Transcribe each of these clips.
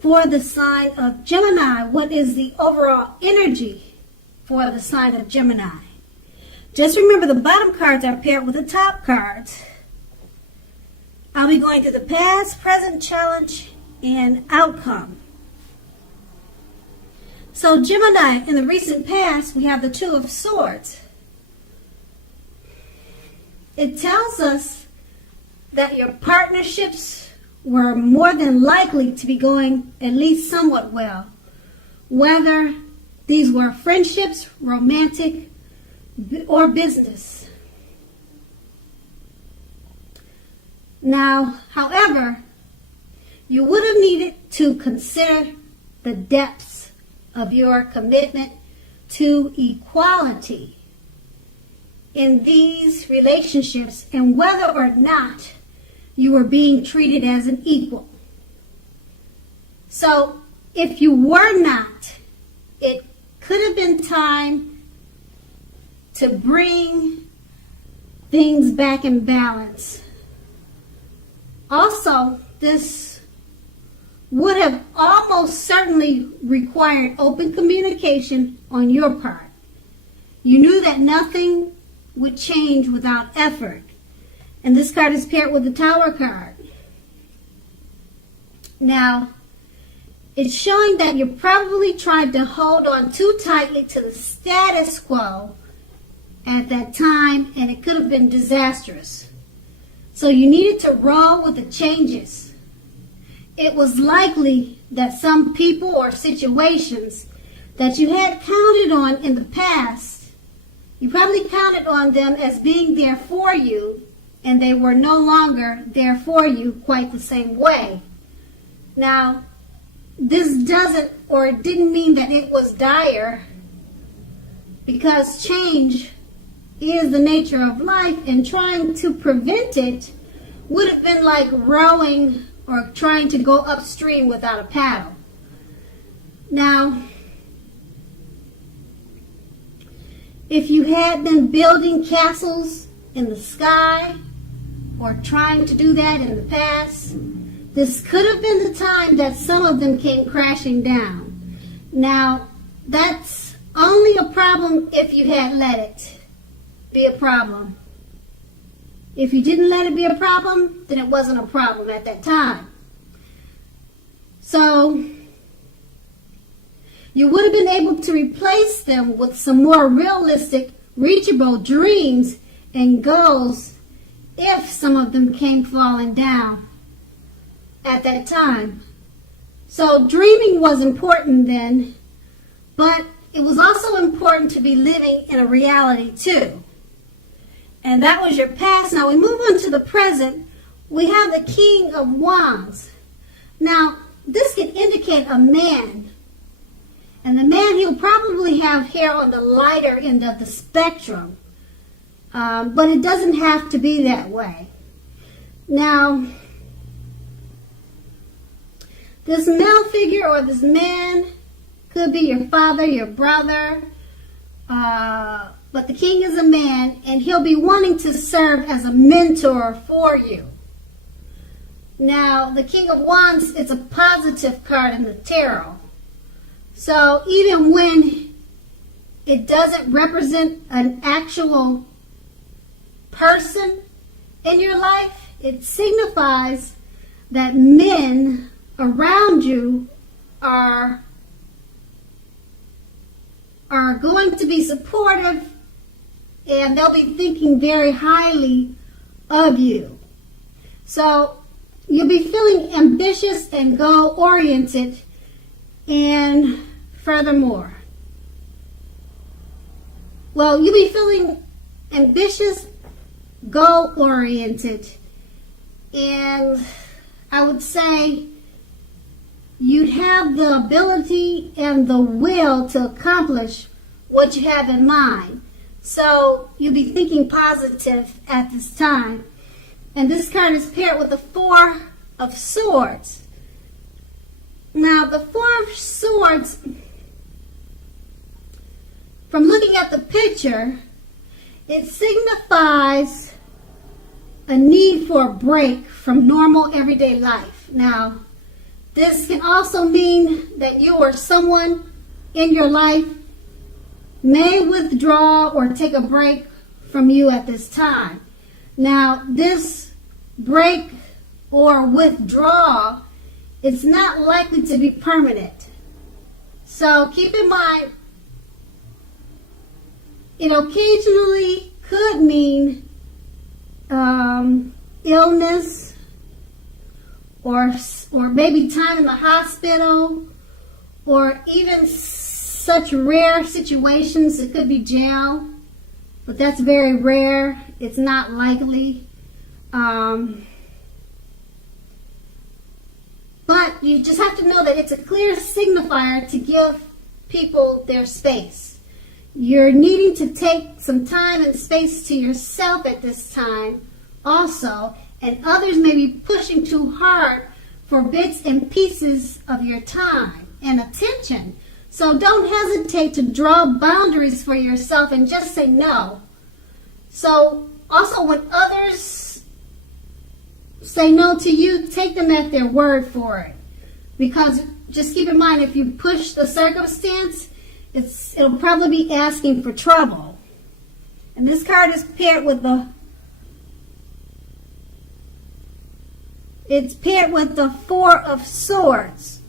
for the sign of Gemini. What is the overall energy for the sign of Gemini? Just remember the bottom cards are paired with the top cards. I'll be going through the past, present, challenge, and outcome. So Gemini, in the recent past, we have the Two of Swords. It tells us that your partnerships were more than likely to be going at least somewhat well. Whether these were friendships, romantic, or business. Now, however, you would have needed to consider the depths of your commitment to equality in these relationships and whether or not you were being treated as an equal. So, if you were not, it could have been time to bring things back in balance. Also, this would have almost certainly required open communication on your part. You knew that nothing would change without effort. And this card is paired with the Tower card. Now, it's showing that you probably tried to hold on too tightly to the status quo at that time, and it could have been disastrous. So you needed to roll with the changes. It was likely that some people or situations that you had counted on in the past, you probably counted on them as being there for you, and they were no longer there for you quite the same way. Now, this doesn't or didn't mean that it was dire, because change is the nature of life, and trying to prevent it would have been like rowing or trying to go upstream without a paddle. Now, if you had been building castles in the sky or trying to do that in the past, this could have been the time that some of them came crashing down. Now, that's only a problem if you had let it be a problem. If you didn't let it be a problem, then it wasn't a problem at that time. So, you would have been able to replace them with some more realistic, reachable dreams and goals if some of them came falling down at that time. So dreaming was important then, but it was also important to be living in a reality too. And that was your past. Now we move on to the present. We have the King of Wands. Now, this can indicate a man. And the man, he'll probably have hair on the lighter end of the spectrum. But it doesn't have to be that way. Now, this male figure or this man could be your father, your brother. But the king is a man, and he'll be wanting to serve as a mentor for you. Now, the King of Wands is a positive card in the tarot. So even when it doesn't represent an actual person in your life, it signifies that men around you are going to be supportive, and they'll be thinking very highly of you. So you'll be feeling ambitious and goal-oriented, and furthermore, you'll be feeling ambitious, goal-oriented, and I would say you'd have the ability and the will to accomplish what you have in mind. So you'll be thinking positive at this time. And this card is paired with the Four of Swords. Now, the Four of Swords, from looking at the picture, it signifies a need for a break from normal everyday life. Now, This can also mean that you or someone in your life may withdraw or take a break from you at this time. Now, this break or withdrawal is not likely to be permanent. So keep in mind, it occasionally could mean illness or maybe time in the hospital, or even such rare situations. It could be jail, but that's very rare. It's not likely. But you just have to know that it's a clear signifier to give people their space. You're needing to take some time and space to yourself at this time also, and others may be pushing too hard for bits and pieces of your time and attention. So don't hesitate to draw boundaries for yourself and just say no. So also, when others say no to you, take them at their word for it. Because just keep in mind, if you push the circumstance, it'll probably be asking for trouble. And this card is paired with the Four of Swords.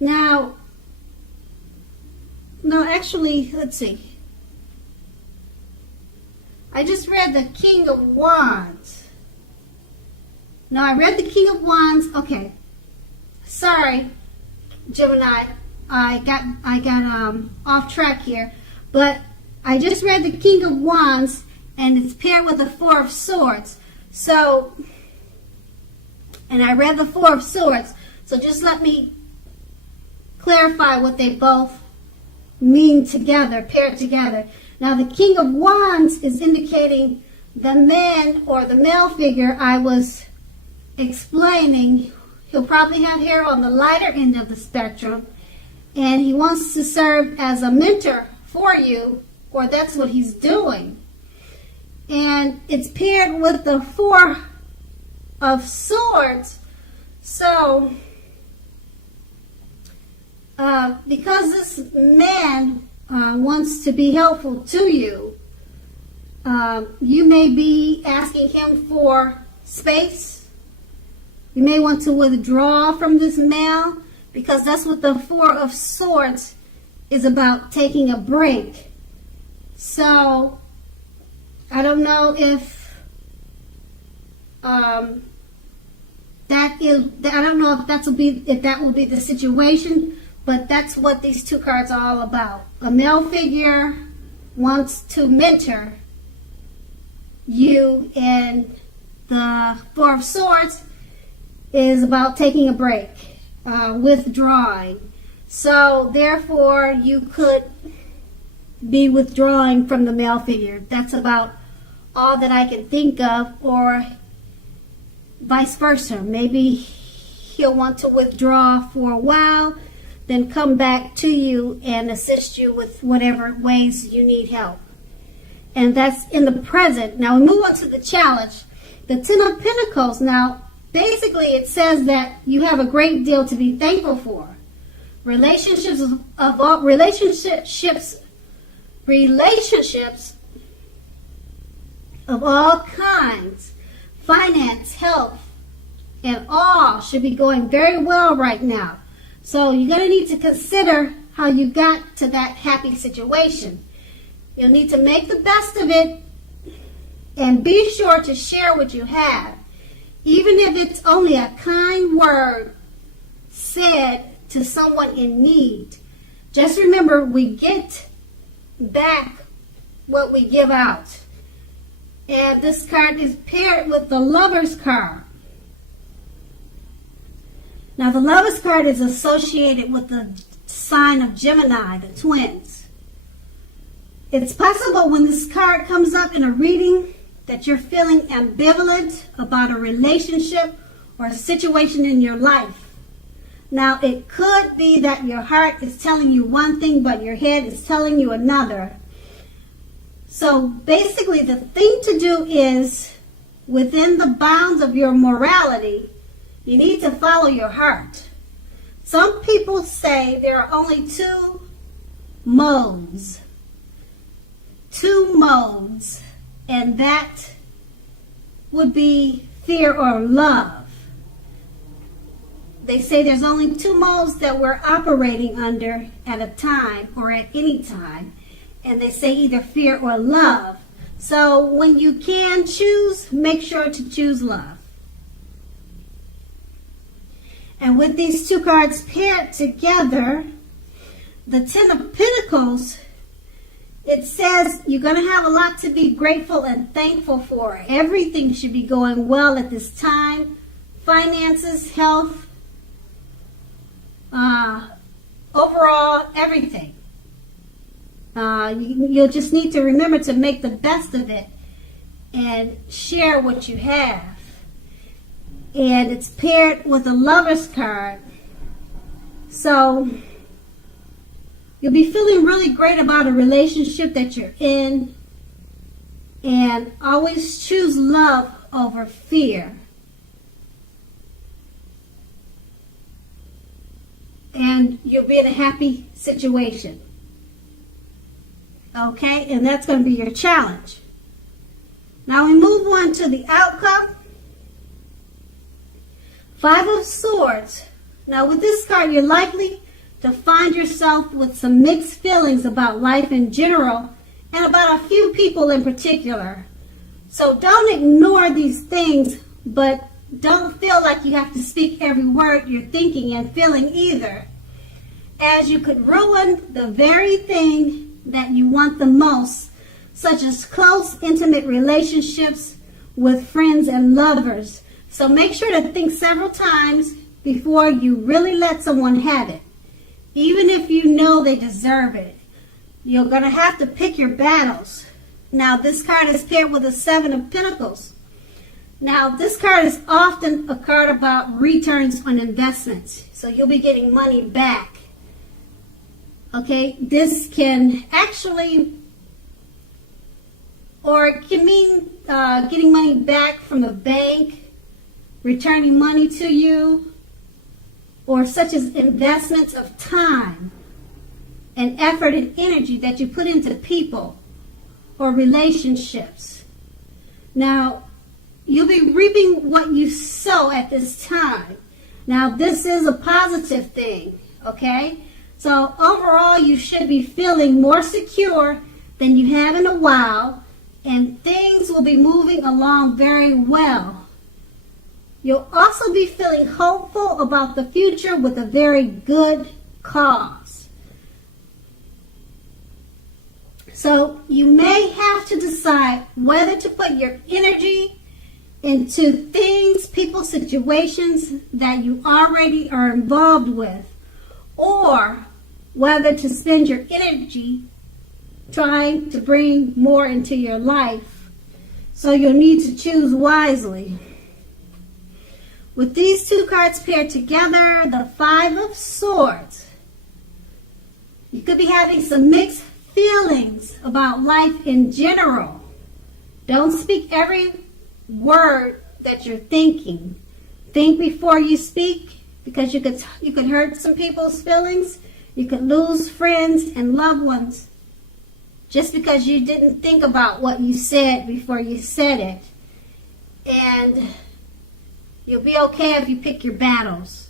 Now, no, actually, let's see. I just read the King of Wands. No, I read the King of Wands. Okay. Sorry, Gemini. I got off track here. But I just read the King of Wands, and it's paired with the Four of Swords. So, and I read the Four of Swords. So just let me clarify what they both mean together, paired together. Now, the King of Wands is indicating the man or the male figure I was explaining. He'll probably have hair on the lighter end of the spectrum, and he wants to serve as a mentor for you, or that's what he's doing. And it's paired with the Four of Swords. So, because this man wants to be helpful to you, you may be asking him for space. You may want to withdraw from this male, because that's what the Four of Swords is about, taking a break. So, I don't know if I don't know if that will be the situation, but that's what these two cards are all about. A male figure wants to mentor you, and the Four of Swords is about taking a break, withdrawing. So therefore, you could be withdrawing from the male figure. That's about all that I can think of, or vice versa. Maybe he'll want to withdraw for a while, then come back to you and assist you with whatever ways you need help. And that's in the present. Now we move on to the challenge. The Ten of Pentacles. Now, basically it says that you have a great deal to be thankful for. Relationships of all kinds, finance, health, and all should be going very well right now. So you're going to need to consider how you got to that happy situation. You'll need to make the best of it, and be sure to share what you have, even if it's only a kind word said to someone in need. Just remember, we get back what we give out. And this card is paired with the Lover's card. Now, the Lover's card is associated with the sign of Gemini, the twins. It's possible when this card comes up in a reading that you're feeling ambivalent about a relationship or a situation in your life. Now, it could be that your heart is telling you one thing, but your head is telling you another. So basically, the thing to do is within the bounds of your morality, you need to follow your heart. Some people say there are only two modes, and that would be fear or love. They say there's only two modes that we're operating under at a time or at any time, and they say either fear or love. So when you can choose, make sure to choose love. And with these two cards paired together, the Ten of Pentacles, it says you're going to have a lot to be grateful and thankful for. Everything should be going well at this time. Finances, health, overall, everything. You'll just need to remember to make the best of it and share what you have. And it's paired with a Lover's card. So you'll be feeling really great about a relationship that you're in. And always choose love over fear. And you'll be in a happy situation. Okay, and that's going to be your challenge. Now we move on to the outcome. Five of Swords. Now with this card, you're likely to find yourself with some mixed feelings about life in general and about a few people in particular. So don't ignore these things, but don't feel like you have to speak every word you're thinking and feeling either, as you could ruin the very thing that you want the most, such as close, intimate relationships with friends and lovers. So make sure to think several times before you really let someone have it, even if you know they deserve it. You're going to have to pick your battles. Now, this card is paired with a Seven of Pentacles. Now, this card is often a card about returns on investments. So you'll be getting money back. Okay, this can actually, or it can mean getting money back from the bank, returning money to you, or such as investments of time and effort and energy that you put into people or relationships. Now, you'll be reaping what you sow at this time. Now, this is a positive thing, okay? So overall, you should be feeling more secure than you have in a while, and things will be moving along very well. You'll also be feeling hopeful about the future with a very good cause. So you may have to decide whether to put your energy into things, people, situations that you already are involved with, or whether to spend your energy trying to bring more into your life. So you'll need to choose wisely. With these two cards paired together, the Five of Swords, you could be having some mixed feelings about life in general. Don't speak every word that you're thinking. Think before you speak, because you could hurt some people's feelings. You could lose friends and loved ones just because you didn't think about what you said before you said it. And you'll be okay if you pick your battles.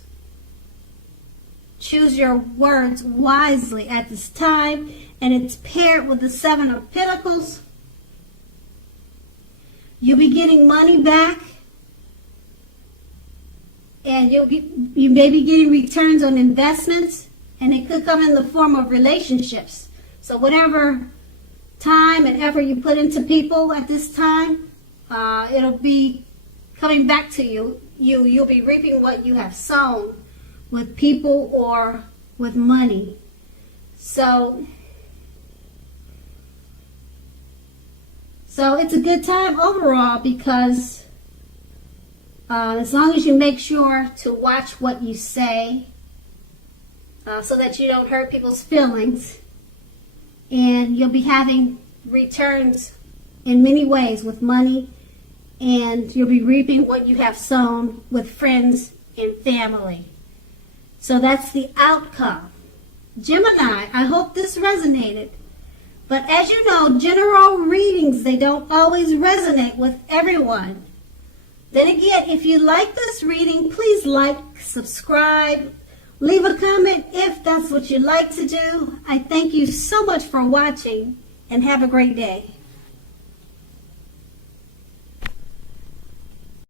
Choose your words wisely at this time, and it's paired with the Seven of Pentacles. You'll be getting money back, and you may be getting returns on investments. And it could come in the form of relationships. So whatever time and effort you put into people at this time, it'll be coming back to you. You'll be reaping what you have sown with people or with money. So it's a good time overall, because as long as you make sure to watch what you say, so that you don't hurt people's feelings, and you'll be having returns in many ways with money and you'll be reaping what you have sown with friends and family. So that's the outcome. Gemini, I hope this resonated. But as you know, general readings, they don't always resonate with everyone. Then again, if you like this reading, please like, subscribe, leave a comment if that's what you like to do. I thank you so much for watching, and have a great day.